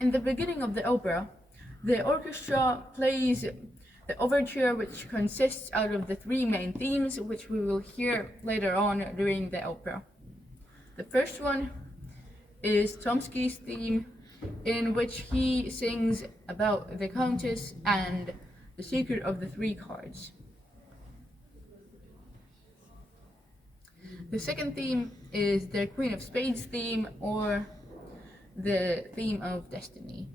In the beginning of the opera, the orchestra plays the overture, which consists out of the three main themes, which we will hear later on during the opera. The first one is Chomsky's theme, in which he sings about the Countess and the secret of the three cards. The second theme is the Queen of Spades theme, or the theme of destiny.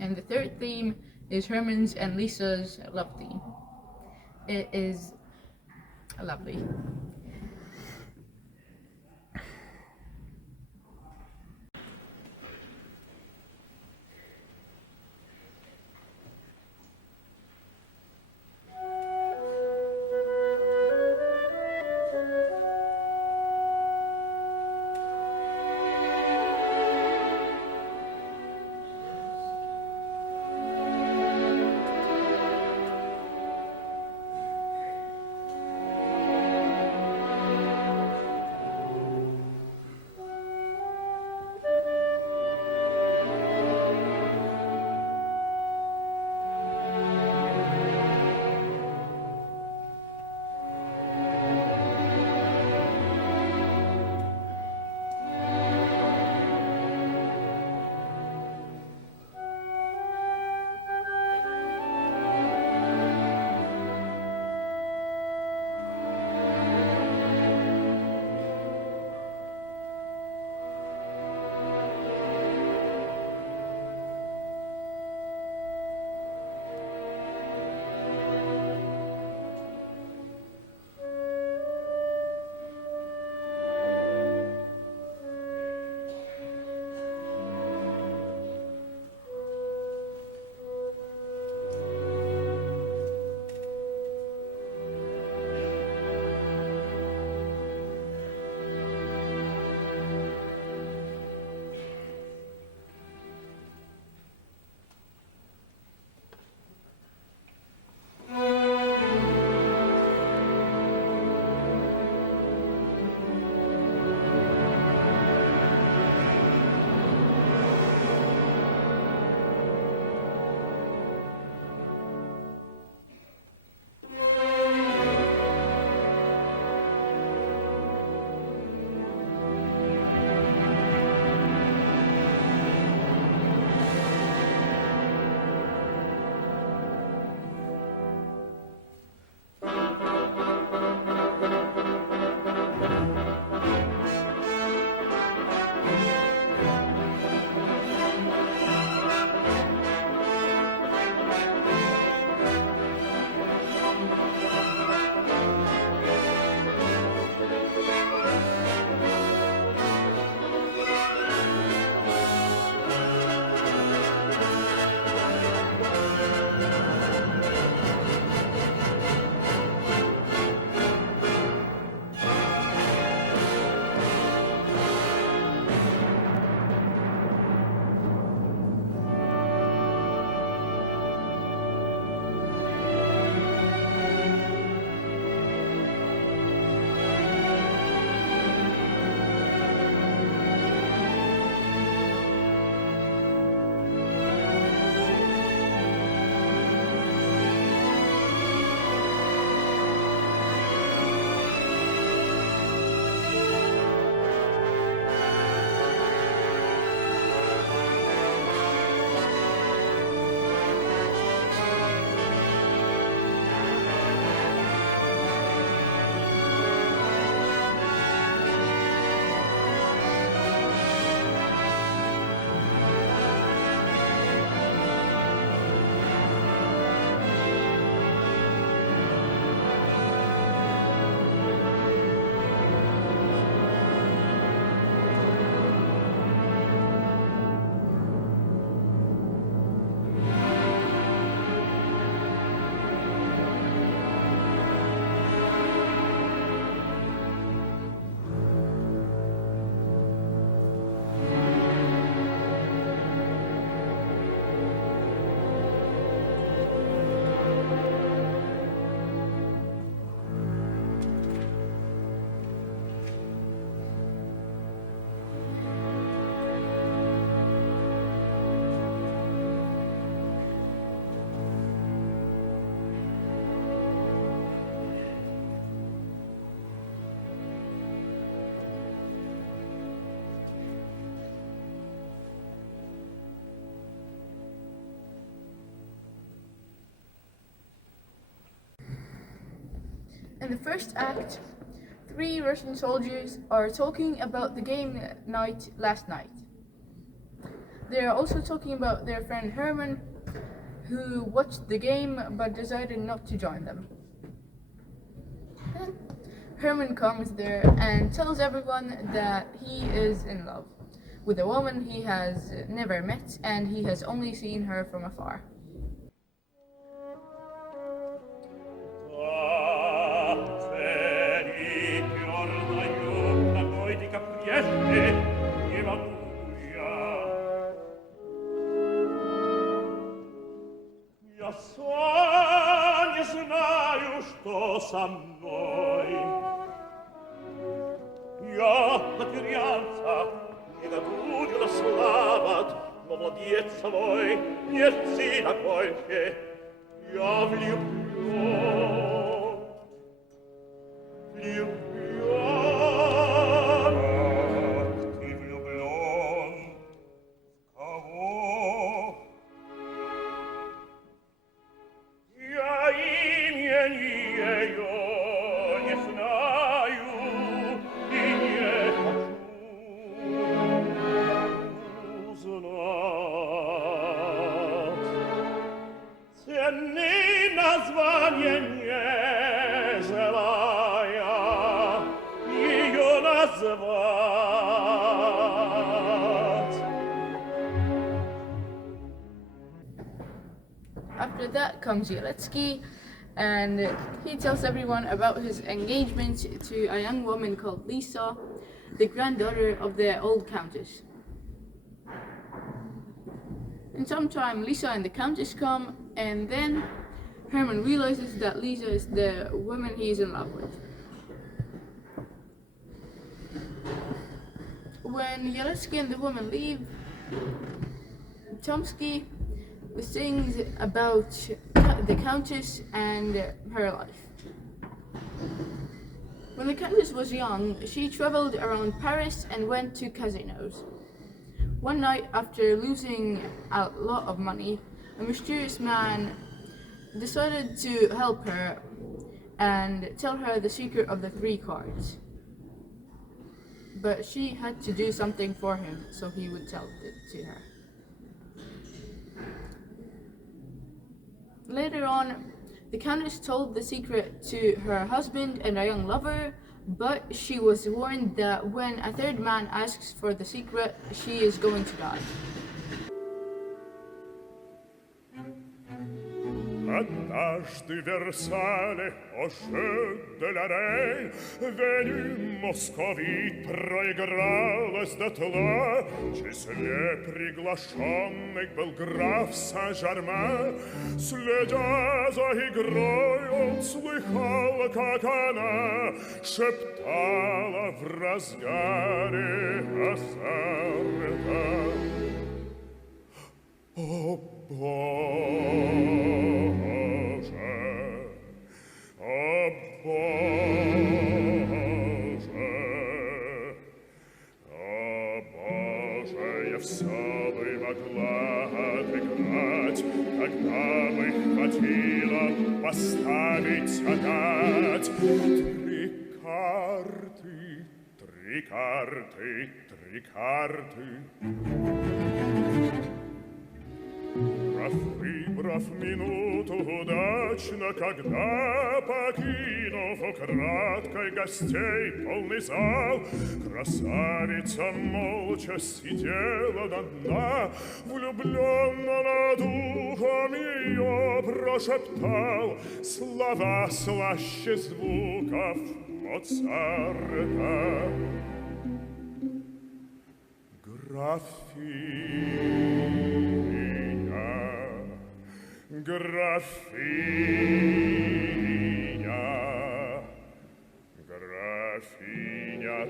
And the third theme is Herman's and Lisa's love theme. It is lovely. In the first act, three Russian soldiers are talking about the game night last night. They are also talking about their friend Herman, who watched the game but decided not to join them. Then Herman comes there and tells everyone that he is in love with a woman he has never met and he has only seen her from afar. Я сам не знаю, что со мной. Я потерялся, не дадут слават, но молодец свой нет сила больше. Я влюблен. After that comes Yeletsky, and he tells everyone about his engagement to a young woman called Lisa, the granddaughter of the old countess. In some time, Lisa and the countess come, and then Herman realizes that Lisa is the woman he is in love with. When Yeletsky and the woman leave, Chomsky sings about the Countess and her life. When the Countess was young, she traveled around Paris and went to casinos. One night, after losing a lot of money, a mysterious man decided to help her and tell her the secret of the three cards. But she had to do something for him so he would tell it to her. Later on, the Countess told the secret to her husband and a young lover, but she was warned that when a third man asks for the secret, she is going to die. Однажды в Версале, au jeu de la reine, venue Московит проигралась дотла. В числе приглашенных был граф Сен-Жермен. Следя за игрой, он слыхал, как она шептала в разгаре азарта: «О, Боже, о, Боже, о, Боже, я все бы могла отыграть, когда бы хватило поставить опять три карты, три карты, три карты». Выбрав минуту удачно, когда, покинув украдкой гостей полный зал, красавица молча сидела до дна, влюбленно над ухом ее прошептал слова слаще звуков Моцарта. Графиня,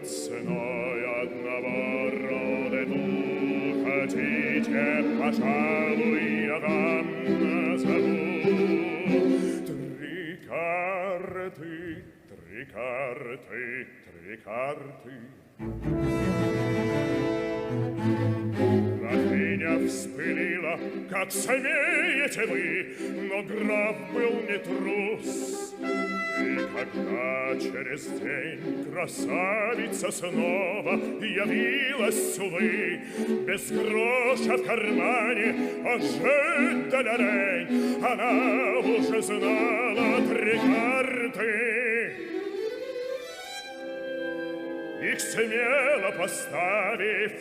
ценой одного рода двух хотите, пожалуй, я вам назову три карты, три карты, три карты. Графиня в испылила, как смеете вы, но граф был не трус. И когда через день красавица снова явилась с Улы, без гроша в кармане, ожидая лень, она уже знала 3 карты. Их смело поставив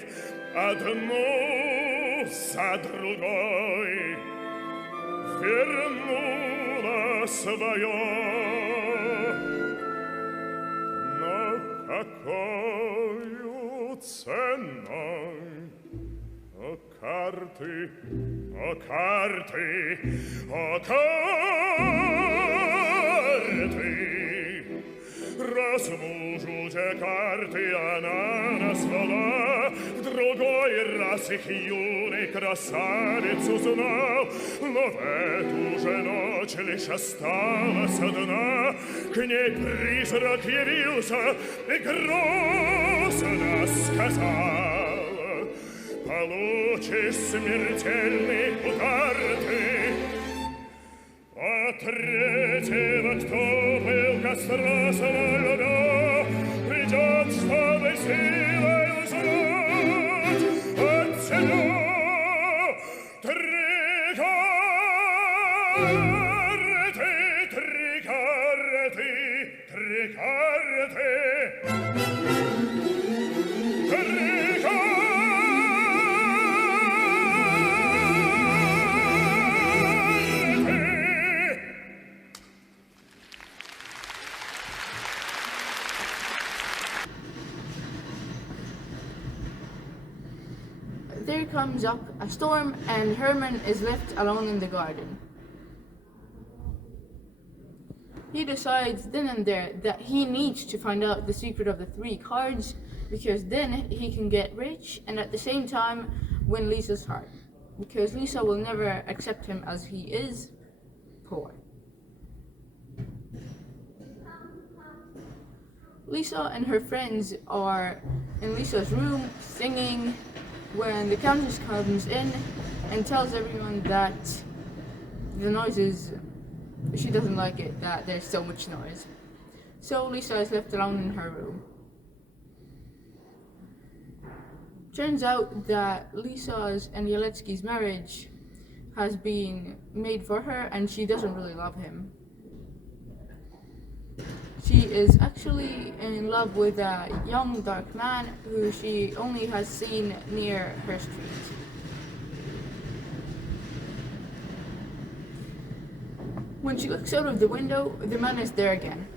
одну за другой, вернула свое. Но какою ценой? О карты, о карты, о карты! Раз мужу те карты она назвала, в другой раз их юный красавец узнал, но в эту же ночь лишь осталась одна, к ней призрак явился и грозно сказал: получишь смертельный удар ты. А третьего, кто был костра самолюбя, придет, чтобы силой узнать от себя 3 карты, 3 карты, 3 карты, 3 карты. There comes up a storm and Herman is left alone in the garden. He decides then and there that he needs to find out the secret of the 3 cards, because then he can get rich and at the same time win Lisa's heart, because Lisa will never accept him as he is poor. Lisa and her friends are in Lisa's room singing when the Countess comes in and tells everyone that the noises, she doesn't like it, that there's so much noise. So Lisa is left alone in her room. Turns out that Lisa's and Yeletsky's marriage has been made for her and she doesn't really love him. She is actually in love with a young dark man who she only has seen near her street. When she looks out of the window, the man is there again.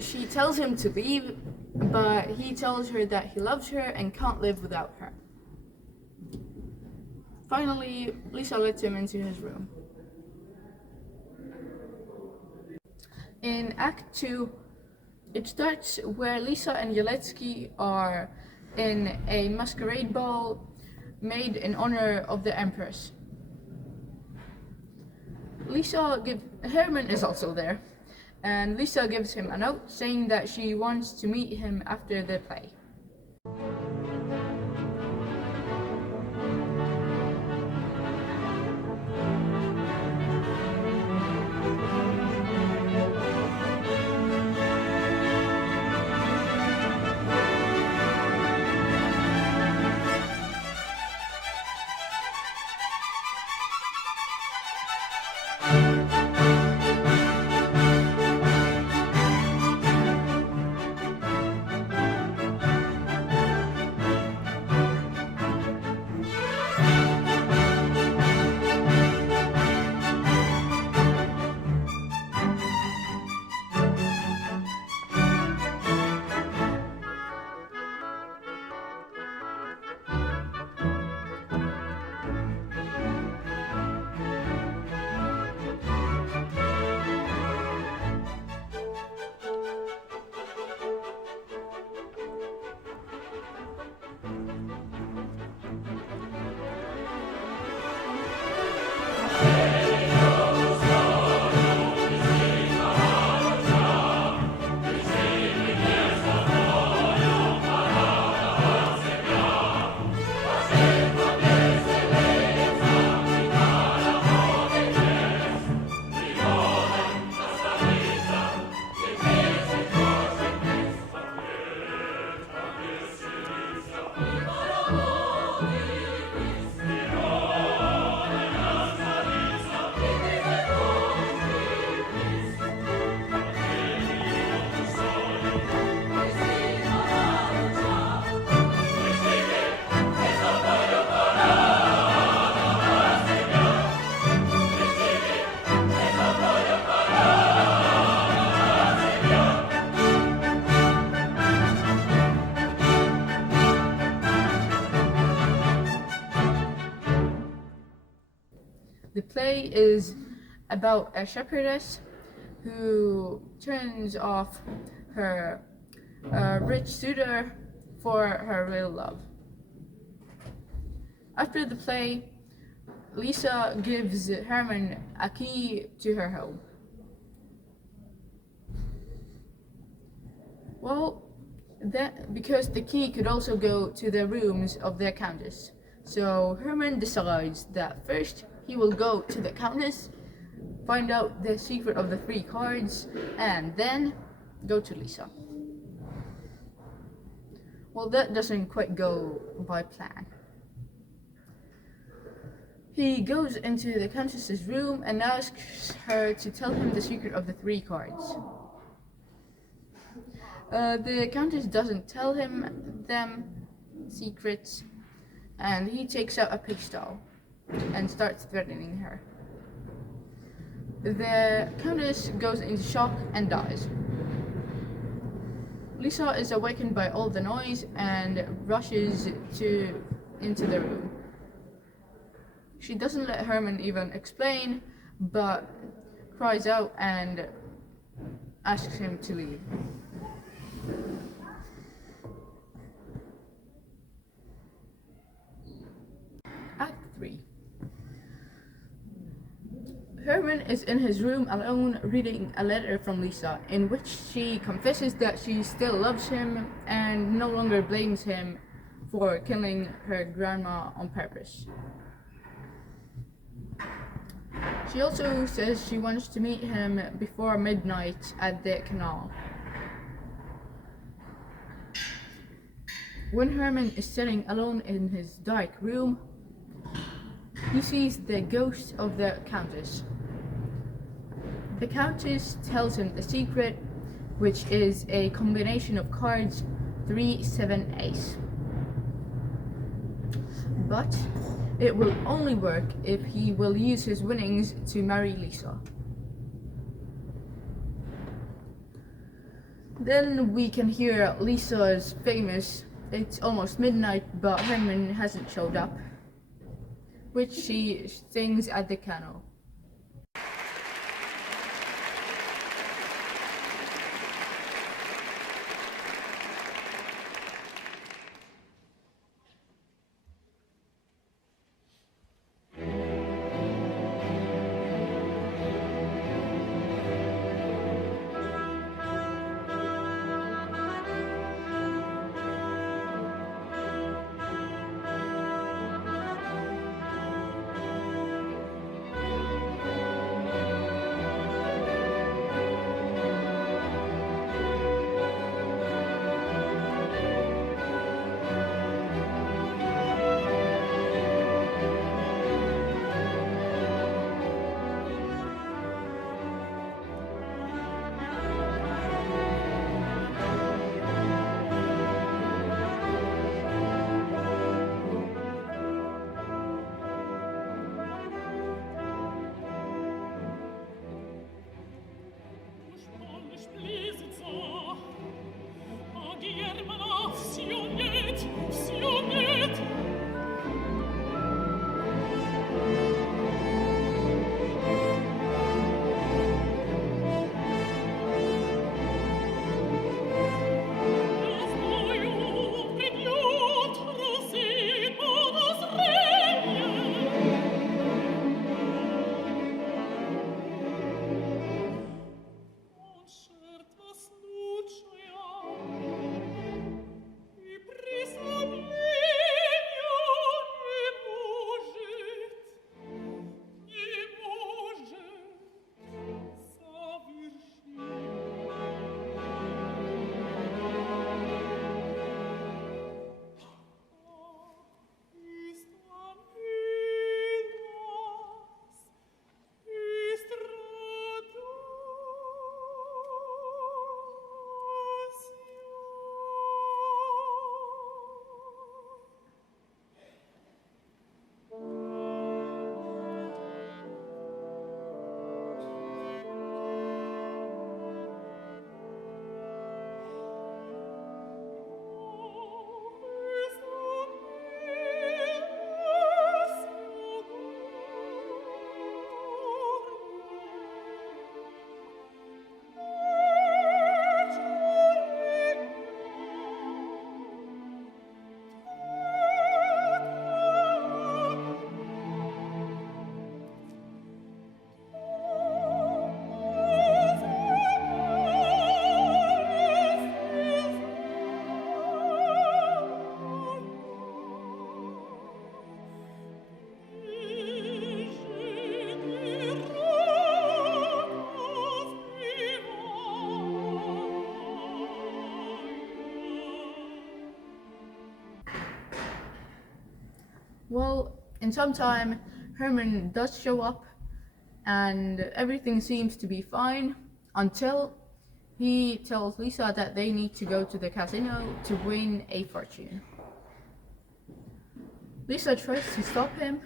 She tells him to leave, but he tells her that he loves her and can't live without her. Finally, Lisa lets him into his room. In Act 2, it starts where Lisa and Yeletsky are in a masquerade ball made in honor of the Empress. Herman is also there, and Lisa gives him a note saying that she wants to meet him after the play. The play is about a shepherdess who turns off her rich suitor for her real love. After the play, Lisa gives Herman a key to her home. Well, because the key could also go to the rooms of the Countess. So Herman decides that first he will go to the Countess, find out the secret of the 3 cards, and then go to Lisa. Well, that doesn't quite go by plan. He goes into the Countess's room and asks her to tell him the secret of the 3 cards. The Countess doesn't tell him them secrets, and he takes out a pistol and starts threatening her. The Countess goes into shock and dies. Lisa is awakened by all the noise and rushes into the room. She doesn't let Herman even explain, but cries out and asks him to leave. Act 3. Herman is in his room alone reading a letter from Lisa in which she confesses that she still loves him and no longer blames him for killing her grandma on purpose. She also says she wants to meet him before midnight at the canal. When Herman is sitting alone in his dark room, he sees the ghost of the Countess. The Countess tells him the secret, which is a combination of cards 3, 7, ace. But it will only work if he will use his winnings to marry Lisa. Then we can hear Lisa's famous "It's almost midnight, but Herman hasn't showed up," which she sings at the canal. In some time, Herman does show up, and everything seems to be fine until he tells Lisa that they need to go to the casino to win a fortune. Lisa tries to stop him,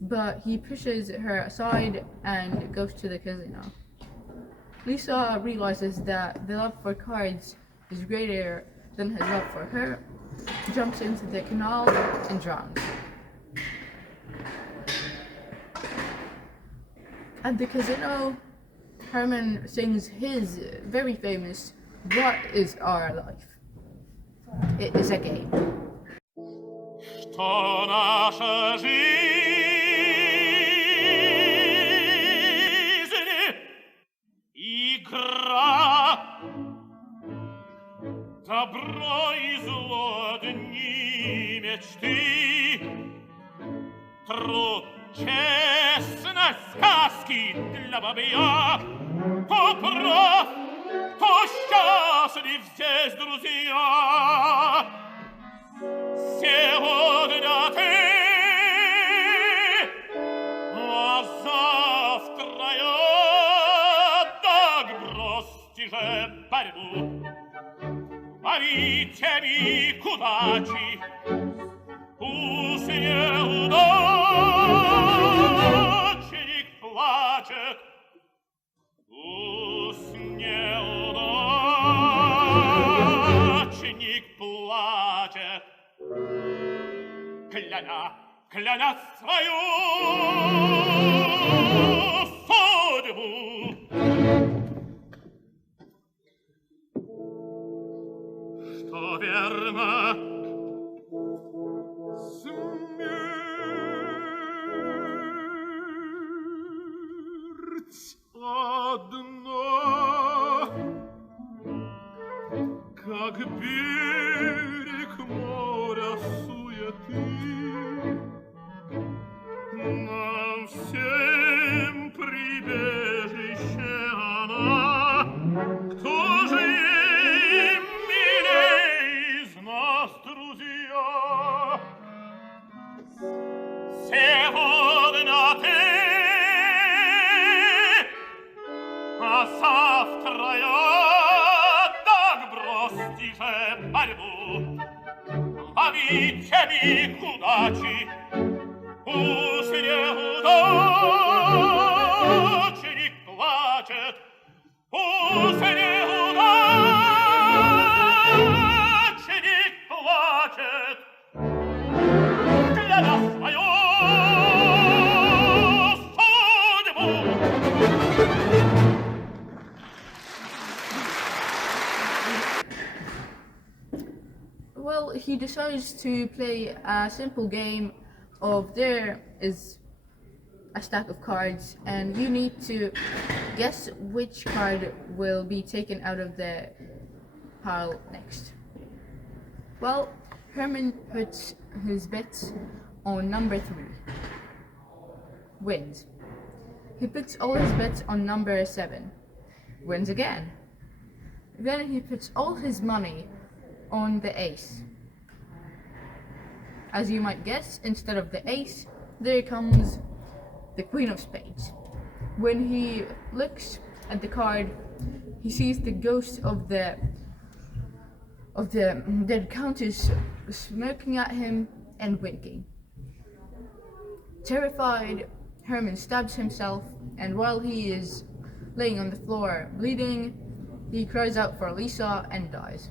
but he pushes her aside and goes to the casino. Lisa realizes that the love for cards is greater than his love for her, jumps into the canal and drowns. At the casino, Herman sings his very famous "What is Our Life?" It is a game. Что наша жизнь? Игра. Добро и зло, дни мечты. Труд, честность, сказки для бабья. Кто прав, кто счастлив здесь, друзья. Сегодня ты, а завтра я. Так бросьте же борьбу. Ловите миг удачи. Пусть неудачник плачет. Пусть неудачник плачет. Кляня свою судьбу. Что верно, смерть одна, как берег моря суеты. Нам всем прибежище она. Кто же ей милей из нас, друзья? Сегодня ты, а завтра я. Так бросьте же борьбу. Ловите миг удачи. Пусть неудачник плачет. Пусть неудачник плачет. Кляня свою судьбу. Well, he decides to play a simple game of there is a stack of cards and you need to guess which card will be taken out of the pile next. Well, Herman puts his bets on number 3. Wins. He puts all his bets on number 7. Wins again. Then he puts all his money on the ace. As you might guess, instead of the ace, there comes the Queen of Spades. When he looks at the card, he sees the ghost of the dead countess smirking at him and winking. Terrified, Herman stabs himself, and while he is laying on the floor bleeding, he cries out for Lisa and dies.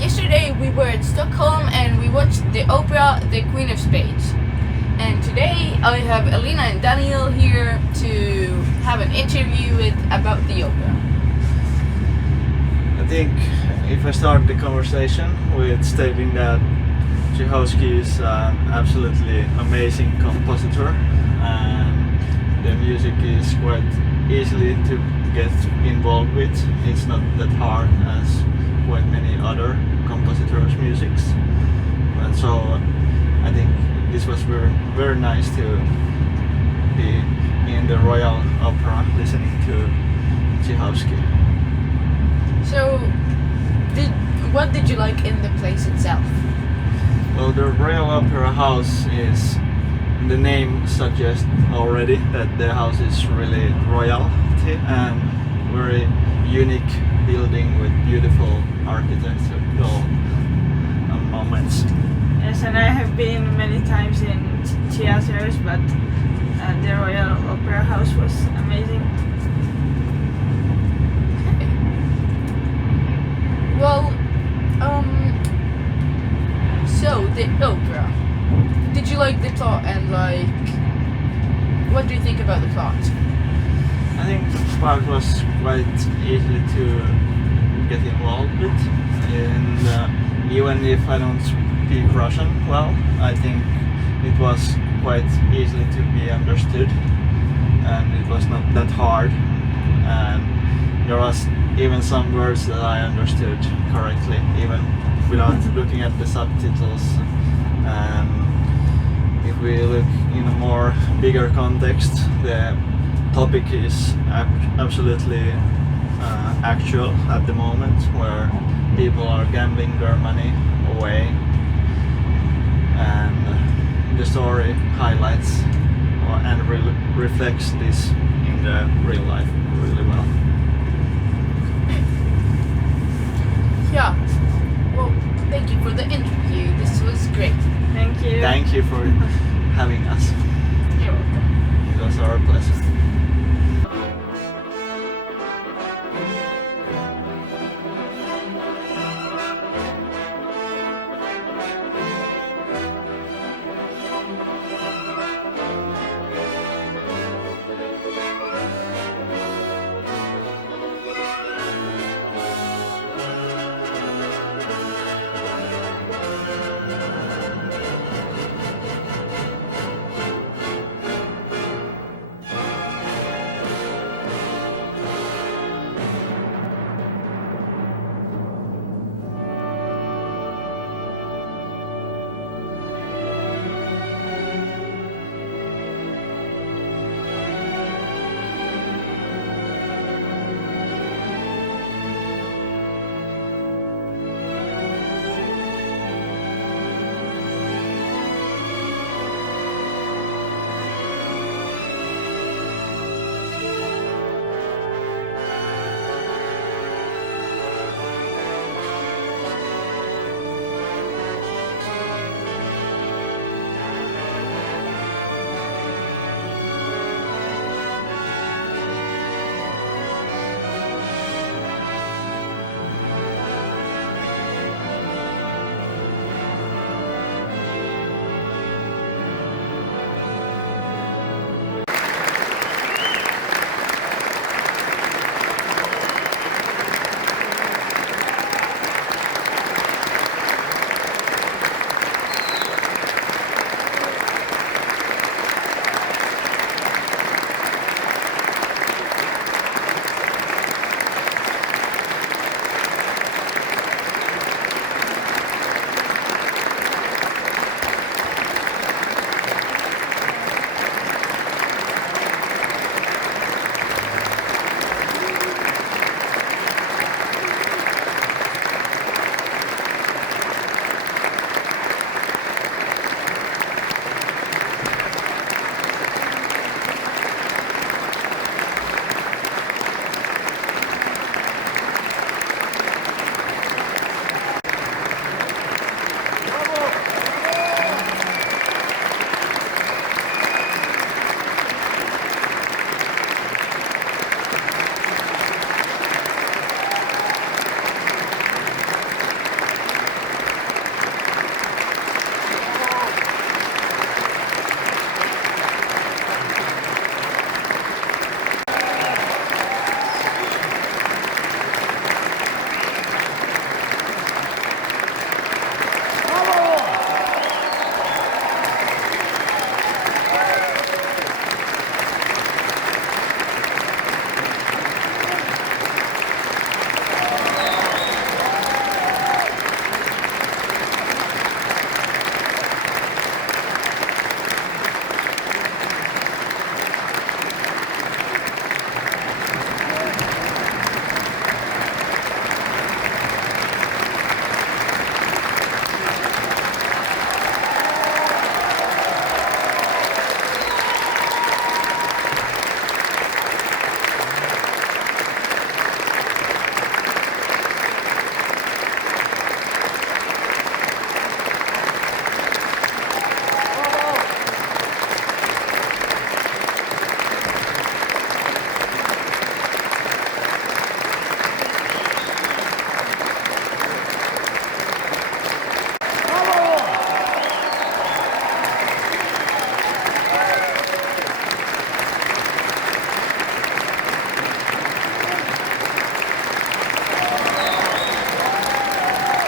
Yesterday we were at Stockholm and we watched the opera The Queen of Spades. And today I have Elena and Daniel here to have an interview with about the opera. I think if I start the conversation with stating that Tchaikovsky is an absolutely amazing compositor and the music is quite easily to get involved with. It's not that hard as quite many other compositors' musics. And so I think this was very nice to be in the Royal Opera listening to Tchaikovsky. So, what did you like in the place itself? Well, the Royal Opera House is, the name suggests already that the house is really royalty and very unique building with beautiful architectural moments. Yes, and I have been many times in theaters, but the Royal Opera House was amazing. Well, so the opera. Did you like the plot and like what do you think about the plot? I think the part was quite easy to get involved with, and even if I don't speak Russian well, I think it was quite easily to be understood, and it was not that hard, and there was even some words that I understood correctly, even without looking at the subtitles. If we look in a more bigger context, the topic is absolutely actual at the moment, where people are gambling their money away, and the story highlights and reflects this in the real life really well. Yeah. Well, thank you for the interview. This was great. Thank you. Thank you for having us. You're welcome. It was our pleasure.